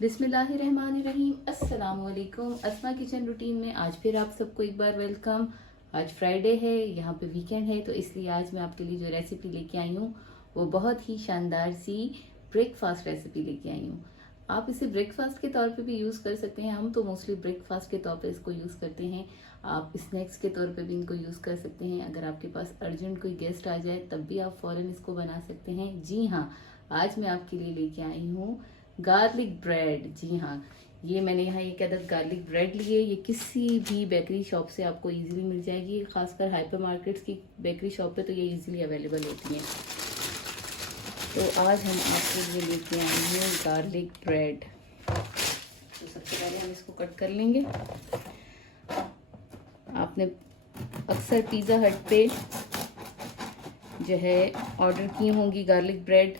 बिस्मिल्लाहिर्रहमानिर्रहीम। अस्सलाम वालेकुम। अस्मा किचन रूटीन में आज फिर आप सबको एक बार वेलकम। आज फ्राइडे है, यहाँ पे वीकेंड है, तो इसलिए आज मैं आपके लिए जो रेसिपी लेके आई हूँ वो बहुत ही शानदार सी ब्रेकफास्ट रेसिपी लेके आई हूँ। आप इसे ब्रेकफास्ट के तौर पे भी यूज़ कर सकते हैं। हम तो मोस्टली ब्रेकफास्ट के तौर पे इसको यूज़ करते हैं। आप स्नैक्स के तौर पे भी इनको यूज़ कर सकते हैं। अगर आपके पास अर्जेंट कोई गेस्ट आ जाए तब भी आप फ़ौरन इसको बना सकते हैं। जी हाँ, आज मैं आपके लिए लेके आई हूँ गार्लिक ब्रेड। जी हाँ, ये मैंने यहाँ एक अदद गार्लिक ब्रेड लिए। ये किसी भी बेकरी शॉप से आपको इजीली मिल जाएगी, खासकर हाइपर मार्केट्स की बेकरी शॉप पे तो ये इजीली अवेलेबल होती हैं। तो आज हम आपके लिए लेके आए हैं गार्लिक ब्रेड। तो सबसे पहले हम इसको कट कर लेंगे। आपने अक्सर पिज़्ज़ा हट पे जो है ऑर्डर की होंगी गार्लिक ब्रेड।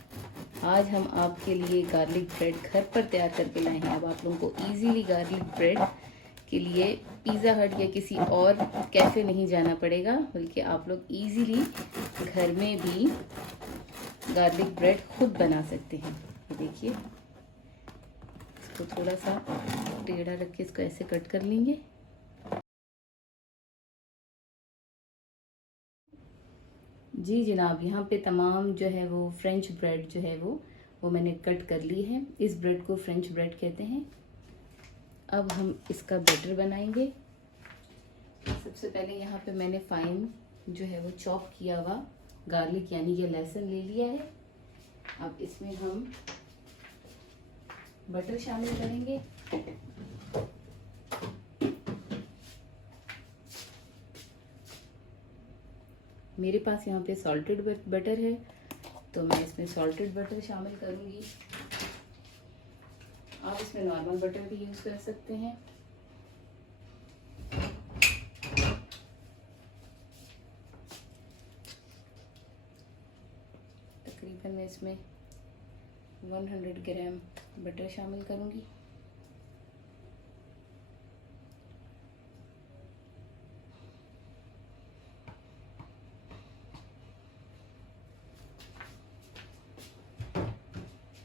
आज हम आपके लिए गार्लिक ब्रेड घर पर तैयार करके लाए हैं। अब आप लोगों को इजीली गार्लिक ब्रेड के लिए पिज़्ज़ा हट या किसी और कैफ़े नहीं जाना पड़ेगा, बल्कि आप लोग इजीली घर में भी गार्लिक ब्रेड खुद बना सकते हैं। ये देखिए, इसको थोड़ा सा टेढ़ा रख के इसको ऐसे कट कर लेंगे। जी जनाब, यहाँ पे तमाम जो है वो फ्रेंच ब्रेड जो है वो मैंने कट कर ली है। इस ब्रेड को फ्रेंच ब्रेड कहते हैं। अब हम इसका बैटर बनाएंगे। सबसे पहले यहाँ पे मैंने फाइन जो है वो चॉप किया हुआ गार्लिक यानी कि लहसुन ले लिया है। अब इसमें हम बटर शामिल करेंगे। मेरे पास यहाँ पे सॉल्टेड बटर है, तो मैं इसमें सॉल्टेड बटर शामिल करूँगी। आप इसमें नॉर्मल बटर भी यूज़ कर सकते हैं। तकरीबन मैं इसमें 100 ग्राम बटर शामिल करूँगी।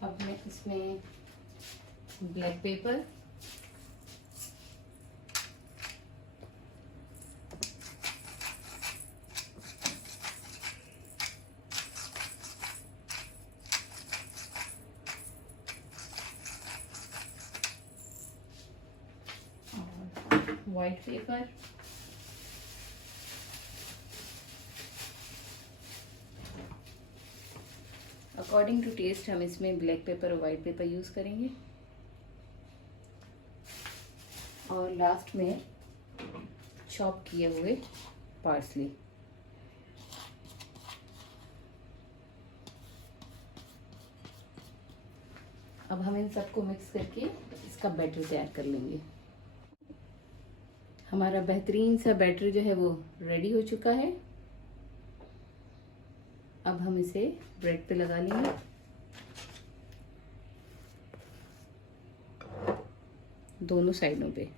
अब मैं इसमें black paper, white paper, according to taste हम इसमें ब्लैक पेपर और वाइट पेपर यूज़ करेंगे। और लास्ट में चॉप किए हुए पार्सली। अब हम इन सबको मिक्स करके इसका बैटर तैयार कर लेंगे। हमारा बेहतरीन सा बैटर जो है वो रेडी हो चुका है। अब हम इसे ब्रेड पे लगा लेंगे। दोनों साइडों पे।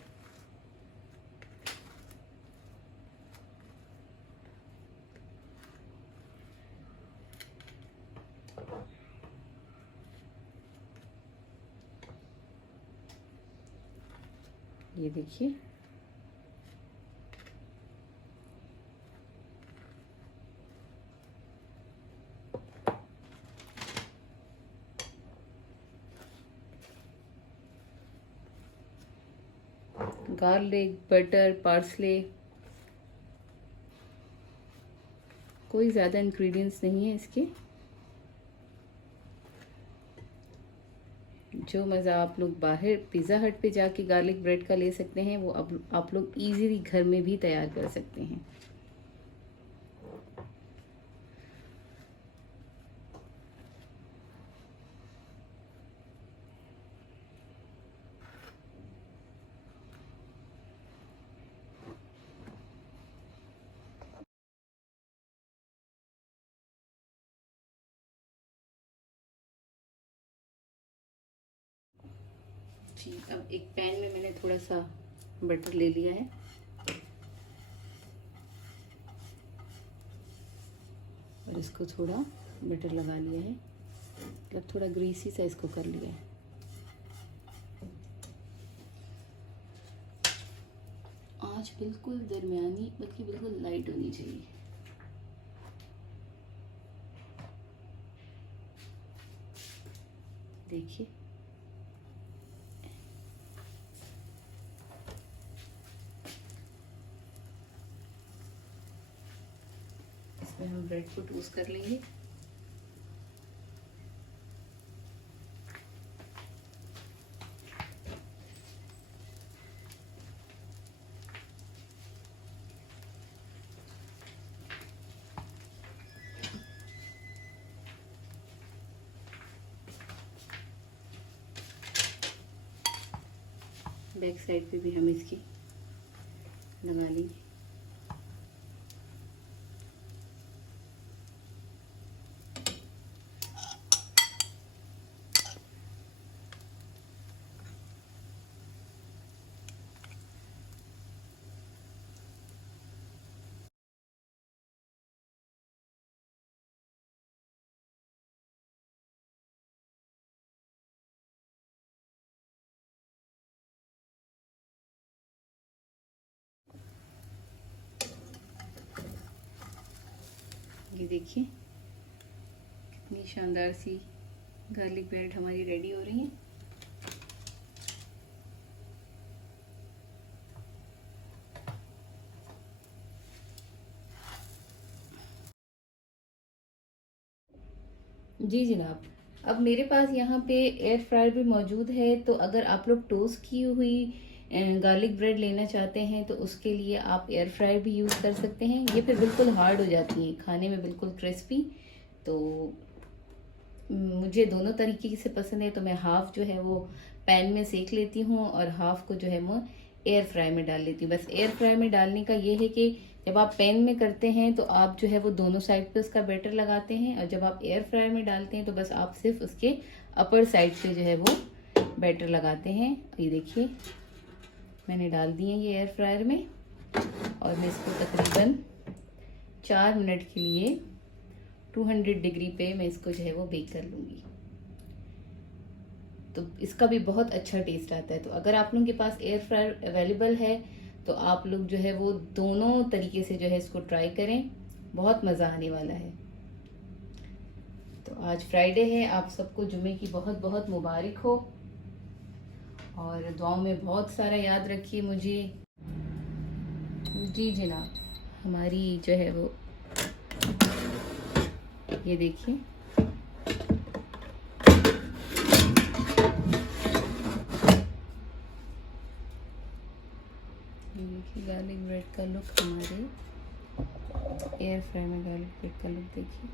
ये देखिए, गार्लिक, बटर, पार्सले, कोई ज़्यादा इंग्रेडिएंट्स नहीं है इसके। जो मज़ा आप लोग बाहर पिज़्ज़ा हट पे जाके गार्लिक ब्रेड का ले सकते हैं, वो अब आप लोग इजीली घर में भी तैयार कर सकते हैं। जी, अब एक पैन में मैंने थोड़ा सा बटर ले लिया है और इसको थोड़ा बटर लगा लिया है, मतलब थोड़ा ग्रीसी सा इसको कर लिया है। आंच बिल्कुल दरमियानी बल्कि बिल्कुल लाइट होनी चाहिए। देखिए इसमें हम ब्रेड को टोस्ट कर लेंगे। बैक साइड पे भी हम इसकी लगा लेंगे। ये देखिए कितनी शानदार सी गार्लिक ब्रेड हमारी रेडी हो रही है। जी जनाब, अब मेरे पास यहाँ पे एयर फ्रायर भी मौजूद है, तो अगर आप लोग टोस्ट की हुई गार्लिक ब्रेड लेना चाहते हैं तो उसके लिए आप एयर फ्रायर भी यूज़ कर सकते हैं। ये फिर बिल्कुल हार्ड हो जाती है, खाने में बिल्कुल क्रिस्पी। तो मुझे दोनों तरीके से पसंद है, तो मैं हाफ़ जो है वो पैन में सेक लेती हूँ और हाफ़ को जो है वो एयर फ्राई में डाल लेती हूँ। बस एयर फ्राई में डालने का ये है कि जब आप पैन में करते हैं तो आप जो है वो दोनों साइड पे उसका बैटर लगाते हैं, और जब आप एयर फ्रायर में डालते हैं तो बस आप सिर्फ उसके अपर साइड पे जो है वो बैटर लगाते हैं। ये देखिए मैंने डाल दिए ये एयर फ्रायर में, और मैं इसको तकरीबन 4 मिनट के लिए 200 डिग्री पे मैं इसको जो है वो बेक कर लूँगी। तो इसका भी बहुत अच्छा टेस्ट आता है। तो अगर आप लोगों के पास एयर फ्रायर अवेलेबल है तो आप लोग जो है वो दोनों तरीके से जो है इसको ट्राई करें, बहुत मज़ा आने वाला है। तो आज फ्राइडे है, आप सबको जुमे की बहुत बहुत मुबारक हो, और दुआओं में बहुत सारा याद रखिए मुझे। जी जनाब, हमारी जो है वो ये देखिए गार्लिक ब्रेड का लुक, हमारे एयर फ्राई में गार्लिक ब्रेड का लुक देखिए।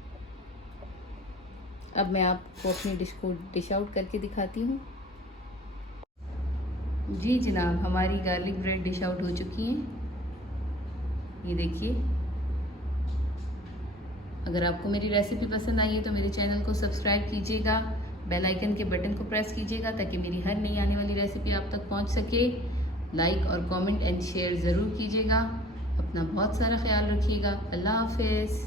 अब मैं आपको अपनी डिश को डिश आउट करके दिखाती हूँ। जी जनाब, हमारी गार्लिक ब्रेड डिश आउट हो चुकी है। ये देखिए, अगर आपको मेरी रेसिपी पसंद आई है तो मेरे चैनल को सब्सक्राइब कीजिएगा, बेल आइकन के बटन को प्रेस कीजिएगा ताकि मेरी हर नई आने वाली रेसिपी आप तक पहुंच सके। लाइक और कमेंट एंड शेयर ज़रूर कीजिएगा। अपना बहुत सारा ख्याल रखिएगा। अल्लाह हाफिज़।